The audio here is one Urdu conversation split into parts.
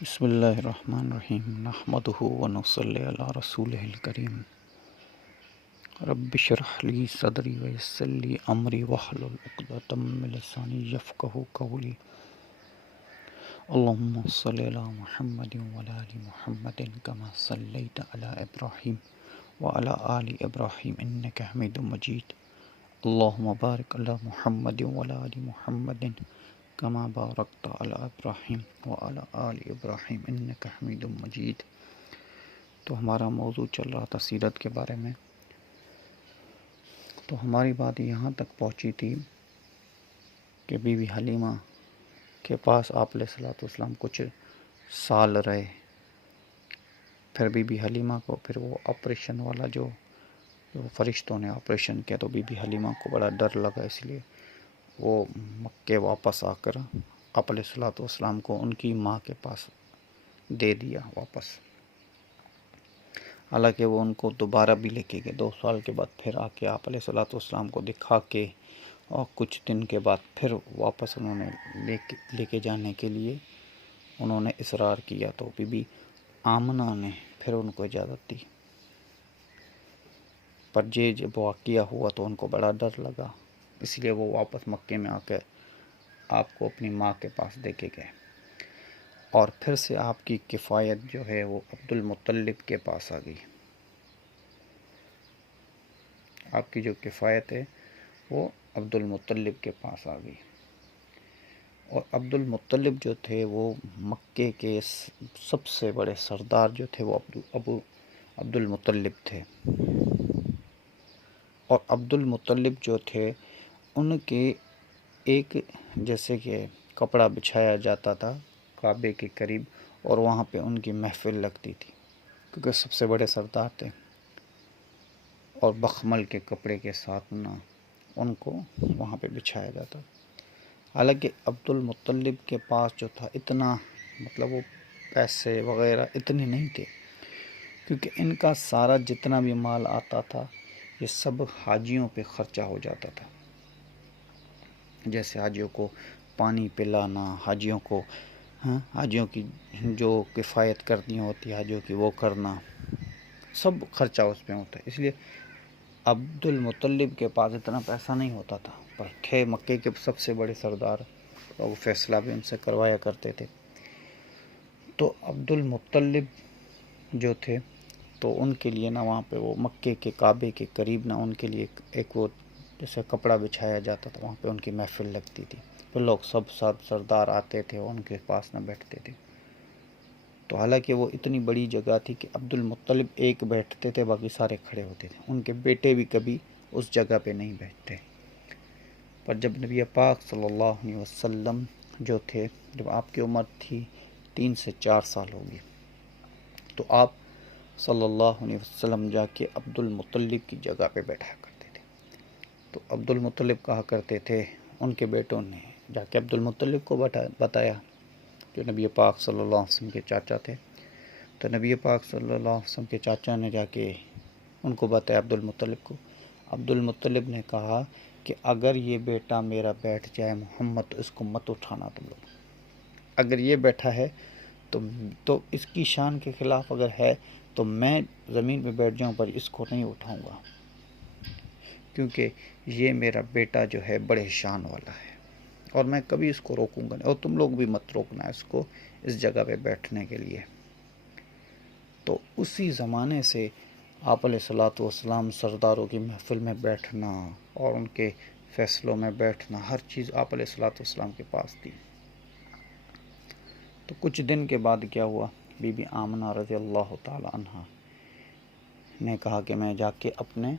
بسم اللہ الرحمن الرحیم نحمدہ ونصلی علی رسولہ الکریم رب اشرح لی صدری ویسر لی امری واحلل عقدۃ من لسانی یفقہوا قولی اللہم صلی علی محمد وعلی آل محمد کما صلیت علی ابراہیم وعلی آل ابراہیم انک حمید مجید اللہم بارک علی محمد وعلی آل محمد کما بارکت علی ابراہیم وعلی آل ابراہیم انک حمید مجید۔ تو ہمارا موضوع چل رہا تھا سیرت کے بارے میں۔ تو ہماری بات یہاں تک پہنچی تھی کہ بی بی حلیمہ کے پاس آپ علیہ الصلوۃ والسلام کچھ سال رہے۔ پھر بی بی حلیمہ کو پھر وہ آپریشن والا جو فرشتوں نے آپریشن کیا تو بی بی حلیمہ کو بڑا ڈر لگا، اس لیے وہ مکے واپس آ کر آپ علیہ الصلوۃ والسلام کو ان کی ماں کے پاس دے دیا واپس۔ حالانکہ وہ ان کو دوبارہ بھی لے کے گئے 2 سال کے بعد، پھر آ کے آپ علیہ الصلوۃ والسلام کو دکھا کے، اور کچھ دن کے بعد پھر واپس انہوں نے لے کے جانے کے لیے انہوں نے اصرار کیا، تو بی بی آمنہ نے پھر ان کو اجازت دی۔ پر یہ جب واقعہ ہوا تو ان کو بڑا ڈر لگا، اس لیے وہ واپس مکے میں آ کے آپ کو اپنی ماں کے پاس دے کے گئے، اور پھر سے آپ کی کفایت جو ہے وہ عبد المطلب کے پاس آ گئی۔ آپ کی جو کفایت ہے وہ عبد المطلب کے پاس آ گئی، اور عبد المطلب جو تھے وہ مکے کے سب سے بڑے سردار جو تھے وہ عبد المطلب تھے، اور عبد المطلب جو تھے ان کے ایک جیسے کہ کپڑا بچھایا جاتا تھا کعبے کے قریب، اور وہاں پہ ان کی محفل لگتی تھی کیونکہ سب سے بڑے سردار تھے، اور بخمل کے کپڑے کے ساتھ ان کو وہاں پہ بچھایا جاتا۔ حالانکہ عبد المطلب کے پاس جو تھا اتنا وہ پیسے وغیرہ اتنے نہیں تھے، کیونکہ ان کا سارا جتنا بھی مال آتا تھا یہ سب حاجیوں پہ خرچہ ہو جاتا تھا، جیسے حاجیوں کو پانی پلانا، حاجیوں کی جو کفایت کرنی ہوتی ہے حاجیوں کی وہ کرنا، سب خرچہ اس پہ ہوتا ہے۔ اس لیے عبد المطلب کے پاس اتنا پیسہ نہیں ہوتا تھا، پر تھے مکے کے سب سے بڑے سردار، اور وہ فیصلہ بھی ان سے کروایا کرتے تھے۔ تو عبد المطلب جو تھے تو ان کے لیے وہاں پہ وہ مکے کے کعبے کے قریب ان کے لیے ایک وہ جیسے کپڑا بچھایا جاتا تھا، وہاں پہ ان کی محفل لگتی تھی، پھر لوگ سب سردار آتے تھے اور ان کے پاس بیٹھتے تھے۔ تو حالانکہ وہ اتنی بڑی جگہ تھی کہ عبد المطلب ایک بیٹھتے تھے، باقی سارے کھڑے ہوتے تھے، ان کے بیٹے بھی کبھی اس جگہ پہ نہیں بیٹھتے۔ پر جب نبی پاک صلی اللہ علیہ وسلم جو تھے، جب آپ کی عمر تھی 3 سے 4 سال ہوگی، تو آپ صلی اللہ علیہ وسلم جا کے عبد المطلب کی جگہ پہ بیٹھا کرتے تھے۔ تو عبد المطلب کہا کرتے تھے، ان کے بیٹوں نے جا کے عبد المطلب کو بتایا، جو نبی پاک صلی اللہ علیہ وسلم کے چاچا تھے، تو نبی پاک صلی اللہ علیہ وسلم کے چاچا نے جا کے ان کو بتایا عبد المطلب کو۔ عبد المطلب نے کہا کہ اگر یہ بیٹا میرا بیٹھ جائے محمد، تو اس کو مت اٹھانا تم لوگ، اگر یہ بیٹھا ہے تو اس کی شان کے خلاف اگر ہے تو میں زمین پہ بیٹھ جاؤں، پر اس کو نہیں اٹھاؤں گا، کیونکہ یہ میرا بیٹا جو ہے بڑے شان والا ہے، اور میں کبھی اس کو روکوں گا نہیں، اور تم لوگ بھی مت روکنا اس کو اس جگہ پہ بیٹھنے کے لیے۔ تو اسی زمانے سے آپ علیہ الصلوۃ والسلام سرداروں کی محفل میں بیٹھنا اور ان کے فیصلوں میں بیٹھنا، ہر چیز آپ علیہ الصلوۃ والسلام کے پاس تھی۔ تو کچھ دن کے بعد کیا ہوا، بی بی آمنہ رضی اللہ تعالی عنہ نے کہا کہ میں جا کے اپنے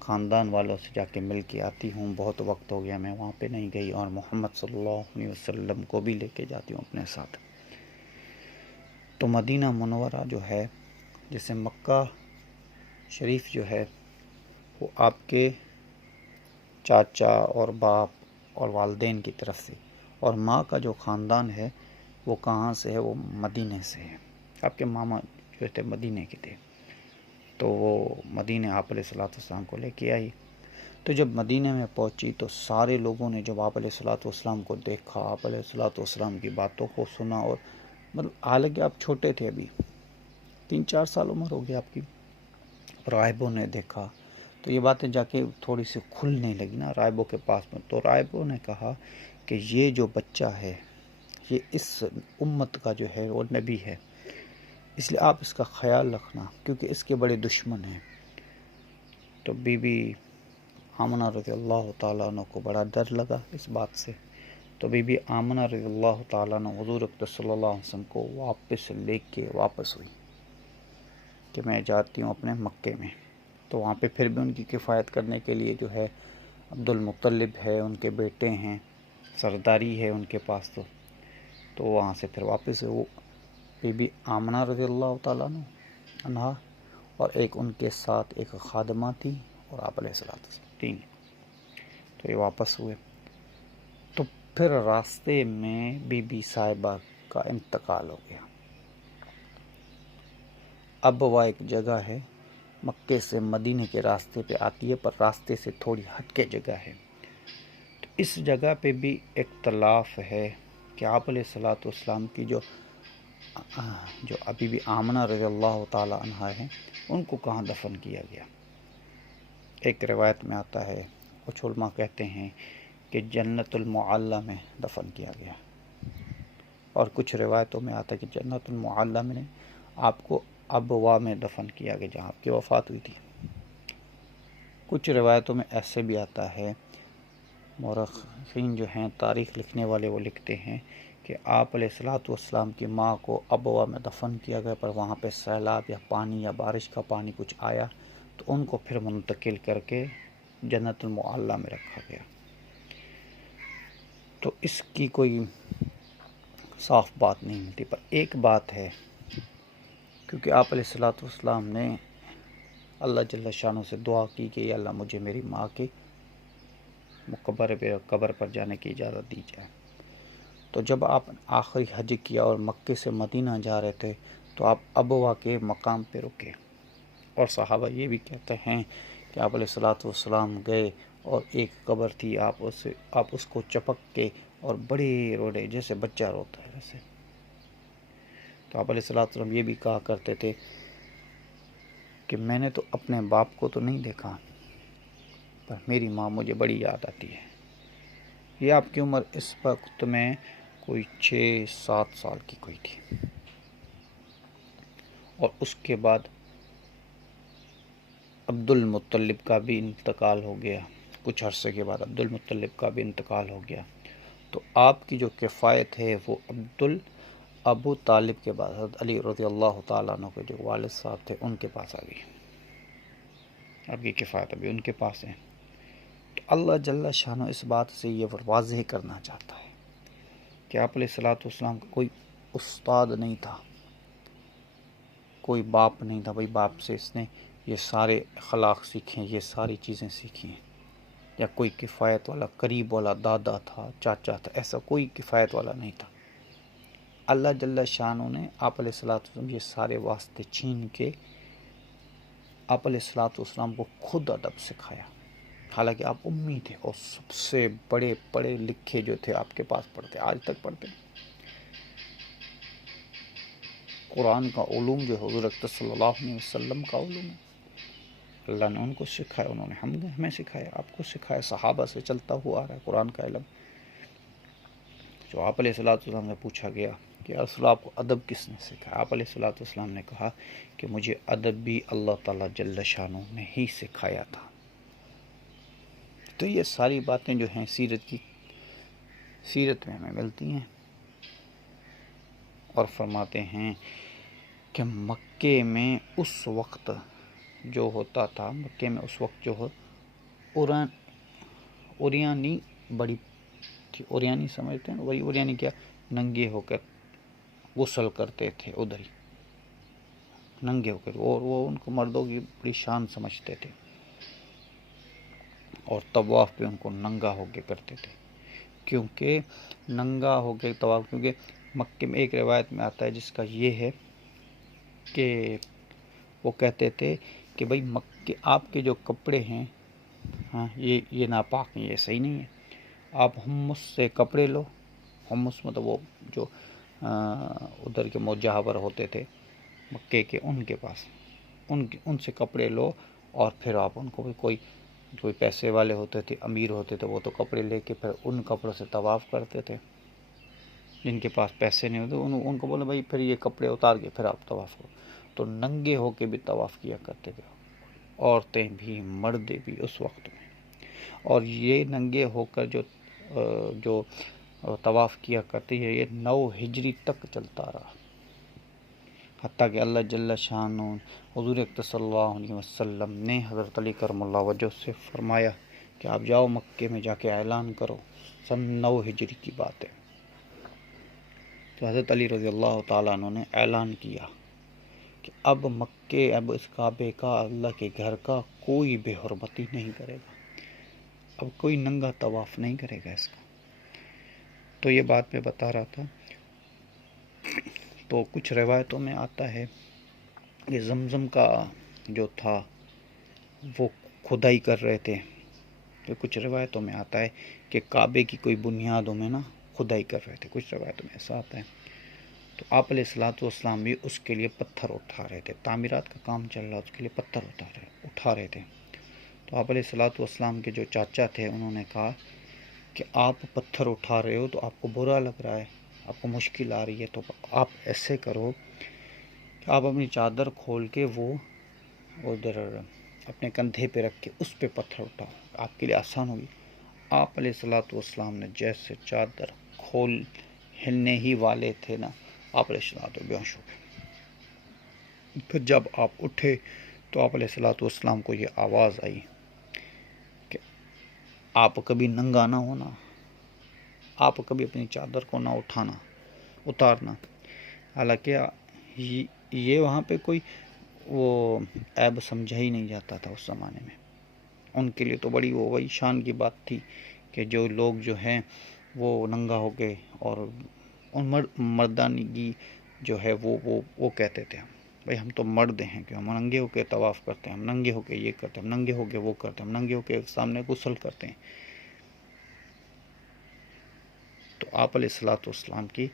خاندان والوں سے جا کے مل کے آتی ہوں، بہت وقت ہو گیا میں وہاں پہ نہیں گئی، اور محمد صلی اللہ علیہ وسلم کو بھی لے کے جاتی ہوں اپنے ساتھ۔ تو مدینہ منورہ جو ہے، جیسے مکہ شریف جو ہے وہ آپ کے چاچا اور باپ اور والدین کی طرف سے، اور ماں کا جو خاندان ہے وہ کہاں سے ہے، وہ مدینے سے ہے، آپ کے ماما جو تھے مدینے کے تھے، تو وہ مدینے آپ علیہ الصلوۃ والسلام کو لے کے آئی۔ تو جب مدینے میں پہنچی تو سارے لوگوں نے جب آپ علیہ الصلوۃ والسلام کو دیکھا، آپ علیہ الصلوۃ والسلام کی باتوں کو سنا، اور مطلب حالانکہ آپ چھوٹے تھے، ابھی 3-4 سال عمر ہو گیا آپ کی، راہبوں نے دیکھا تو یہ باتیں جا کے تھوڑی سی کھلنے لگی نا راہبوں کے پاس میں. تو راہبوں نے کہا کہ یہ جو بچہ ہے یہ اس امت کا جو ہے وہ نبی ہے، اس لیے آپ اس کا خیال رکھنا کیونکہ اس کے بڑے دشمن ہیں. تو بی بی آمنہ رضی اللہ تعالیٰ عنہ کو بڑا ڈر لگا اس بات سے. تو بی بی آمنہ رضی اللہ تعالیٰ عنہ حضور اکرم صلی اللہ علیہ وسلم کو واپس ہوئی کہ میں جاتی ہوں اپنے مکے میں. تو وہاں پہ پھر بھی ان کی کفایت کرنے کے لیے جو ہے عبد المطلب ہے، ان کے بیٹے ہیں، سرداری ہے ان کے پاس. تو وہاں سے پھر واپس وہ بی بی آمنہ رضی اللہ تعالیٰ عنہ اور ایک ان کے ساتھ ایک خادمہ تھی اور آپ علیہ السلام 3. تو یہ واپس ہوئے. تو پھر راستے میں بی بی صاحبہ کا انتقال ہو گیا. اب وہ ایک جگہ ہے مکے سے مدینے کے راستے پہ آتی ہے، پر راستے سے تھوڑی ہٹ کے جگہ ہے. تو اس جگہ پہ بھی اختلاف ہے کہ آپ علیہ الصلوۃ والسلام کی جو ابھی بھی آمنہ رضی اللہ تعالی عنہ ہیں ان کو کہاں دفن کیا گیا. ایک روایت میں آتا ہے، کچھ علماء کہتے ہیں کہ جنت المعلی میں دفن کیا گیا، اور کچھ روایتوں میں آتا ہے کہ جنت المعلی میں آپ کو ابوا میں دفن کیا گیا جہاں آپ کی وفات ہوئی تھی. کچھ روایتوں میں ایسے بھی آتا ہے، مورخین جو ہیں تاریخ لکھنے والے وہ لکھتے ہیں کہ آپ علیہ الصلوۃ والسلام کی ماں کو ابوا میں دفن کیا گیا، پر وہاں پہ سیلاب یا پانی یا بارش کا پانی کچھ آیا تو ان کو پھر منتقل کر کے جنت المعلی میں رکھا گیا. تو اس کی کوئی صاف بات نہیں ملتی، پر ایک بات ہے کیونکہ آپ علیہ الصلوۃ والسلام نے اللہ جل شانہ سے دعا کی کہ اللہ مجھے میری ماں کے قبر پر جانے کی اجازت دی جائے. تو جب آپ آخری حج کیا اور مکے سے مدینہ جا رہے تھے تو آپ ابوا کے مقام پہ رکے، اور صحابہ یہ بھی کہتے ہیں کہ آپ علیہ الصلوۃ والسلام گئے اور ایک قبر تھی، آپ اس کو چپک کے اور بڑے روڑے جیسے بچہ روتا ہے ویسے. تو آپ علیہ الصلوۃ والسلام یہ بھی کہا کرتے تھے کہ میں نے تو اپنے باپ کو تو نہیں دیکھا، پر میری ماں مجھے بڑی یاد آتی ہے. یہ آپ کی عمر اس وقت میں کوئی 6-7 سال کی کوئی تھی. اور اس کے بعد عبد المطلب کا بھی انتقال ہو گیا. کچھ عرصے کے بعد عبد المطلب کا بھی انتقال ہو گیا. تو آپ کی جو کفایت ہے وہ ابو طالب کے بعد حضرت علی رضی اللہ تعالیٰ عنہ کے جو والد صاحب تھے ان کے پاس آ گئی. آپ کی کفایت ابھی ان کے پاس ہے. تو اللہ جل شانہ اس بات سے یہ واضح کرنا چاہتا ہے کہ آپ علیہ الصلوۃ والسلام کا کوئی استاد نہیں تھا، کوئی باپ نہیں تھا بھائی باپ سے اس نے یہ سارے اخلاق سیکھیں، یہ ساری چیزیں سیکھی ہیں، یا کوئی کفایت والا قریب والا دادا تھا، چاچا تھا، ایسا کوئی کفایت والا نہیں تھا. اللہ جل شانہ نے آپ علیہ الصلوۃ والسلام یہ سارے واسطے چھین کے آپ علیہ الصلوۃ والسلام کو خود ادب سکھایا. حالانکہ آپ امی تھے اور سب سے بڑے پڑھے لکھے جو تھے آپ کے پاس پڑھتے، آج تک پڑھتے. قرآن کا علوم جو حضور اکرم صلی اللہ علیہ وسلم کا علوم ہے، اللہ نے ان کو سکھایا، انہوں نے ہمیں سکھایا، آپ کو سکھایا. صحابہ سے چلتا ہوا آ رہا ہے قرآن کا علم. جو آپ علیہ الصلوۃ والسلام نے پوچھا گیا کہ یا رسول اللہ آپ کو ادب کس نے سکھایا؟ آپ علیہ الصلوۃ والسلام نے کہا کہ مجھے ادب بھی اللہ تعالیٰ جل شانہ نے ہی سکھایا تھا. تو یہ ساری باتیں جو ہیں سیرت میں ہمیں ملتی ہیں. اور فرماتے ہیں کہ مکے میں اس وقت جو ہوتا تھا، مکے میں اس وقت جو اوریانی بڑی تھی. اوریانی سمجھتے ہیں وہی اوریانی کیا؟ ننگے ہو کر غسل کرتے تھے ادھر ہی، ننگے ہو کر، اور وہ ان کو مردوں کی بڑی شان سمجھتے تھے، اور طواف پہ ان کو ننگا ہو کے کرتے تھے. کیونکہ ننگا ہو کے طواف، کیونکہ مکے میں ایک روایت میں آتا ہے جس کا یہ ہے کہ وہ کہتے تھے کہ بھائی مکے آپ کے جو کپڑے ہیں ہاں یہ ناپاک ہیں، یہ صحیح نہیں ہے. آپ حمص سے کپڑے لو. حمص مطلب وہ جو ادھر کے مجاور ہوتے تھے مکے کے، ان کے پاس ان سے کپڑے لو، اور پھر آپ ان کو کوئی پیسے والے ہوتے تھے، امیر ہوتے تھے، وہ تو کپڑے لے کے پھر ان کپڑوں سے طواف کرتے تھے. جن کے پاس پیسے نہیں ہوتے ان کو بولے بھائی پھر یہ کپڑے اتار کے پھر آپ طواف کرو. تو ننگے ہو کے بھی طواف کیا کرتے تھے، عورتیں بھی مرد بھی اس وقت میں. اور یہ ننگے ہو کر جو طواف کیا کرتے ہیں، یہ 9 ہجری تک چلتا رہا، حتیٰ کہ اللہ جل شانہ حضور اقدس صلی اللہ علیہ وسلم نے حضرت علی کرم اللہ وجہ سے فرمایا کہ آپ جاؤ مکے میں جا کے اعلان کرو. سن 9 ہجری کی بات ہے. تو حضرت علی رضی اللہ تعالیٰ عنہ نے اعلان کیا کہ اب اب اس کعبے کا، اللہ کے گھر کا کوئی بے حرمتی نہیں کرے گا، اب کوئی ننگا طواف نہیں کرے گا اس کا. تو یہ بات میں بتا رہا تھا. تو کچھ روایتوں میں آتا ہے کہ زمزم کا جو تھا وہ کھدائی کر رہے تھے. تو کچھ روایتوں میں آتا ہے کہ کعبے کی کوئی بنیادوں میں کھدائی کر رہے تھے، کچھ روایتوں میں ایسا آتا ہے. تو آپ علیہ الصلوۃ والسلام بھی اس کے لیے پتھر اٹھا رہے تھے، تعمیرات کا کام چل رہا، اس کے لیے پتھر اٹھا رہے تھے. تو آپ علیہ الصلوۃ والسلام کے جو چاچا تھے انہوں نے کہا کہ آپ پتھر اٹھا رہے ہو تو آپ کو برا لگ رہا ہے، آپ کو مشکل آ رہی ہے، تو آپ ایسے کرو کہ آپ اپنی چادر کھول کے وہ ادھر اپنے کندھے پہ رکھ کے اس پہ پتھر اٹھاؤ، آپ کے لیے آسان ہوگی. آپ علیہ الصلوۃ والسلام نے جیسے چادر کھول ہلنے ہی والے تھے نا، آپ علیہ الصلوۃ والسلام بے ہوش ہو گئے. پھر جب آپ اٹھے تو آپ علیہ الصلوۃ والسلام کو یہ آواز آئی کہ آپ کبھی ننگا نہ ہونا، آپ کبھی اپنی چادر کو نہ اتارنا. حالانکہ یہ وہاں پہ کوئی وہ عیب سمجھا ہی نہیں جاتا تھا اس زمانے میں. ان کے لیے تو بڑی وہی شان کی بات تھی کہ جو لوگ جو ہیں وہ ننگا ہو گئے، اور ان مردانگی جو ہے وہ کہتے تھے بھائی ہم تو مرد ہیں کہ ہم ننگے ہو کے طواف کرتے ہیں، ہم ننگے ہو کے یہ کرتے ہیں، ہم ننگے ہو کے وہ کرتے ہیں، ہم ننگے ہو کے سامنے غسل کرتے ہیں. تو آپ علیہ الصلوۃ والسلام کی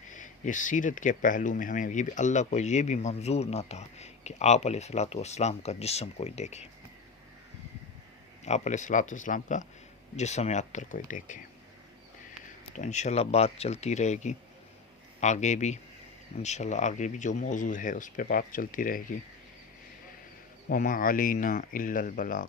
یہ سیرت کے پہلو میں ہمیں یہ بھی اللہ کو یہ بھی منظور نہ تھا کہ آپ علیہ الصلوۃ والسلام کا جسم کوئی دیکھے، آپ علیہ الصلوۃ والسلام کا جسم اطہر کوئی دیکھے. تو انشاءاللہ بات چلتی رہے گی آگے بھی، انشاءاللہ آگے بھی جو موضوع ہے اس پہ بات چلتی رہے گی. وما علینا الا البلاغ.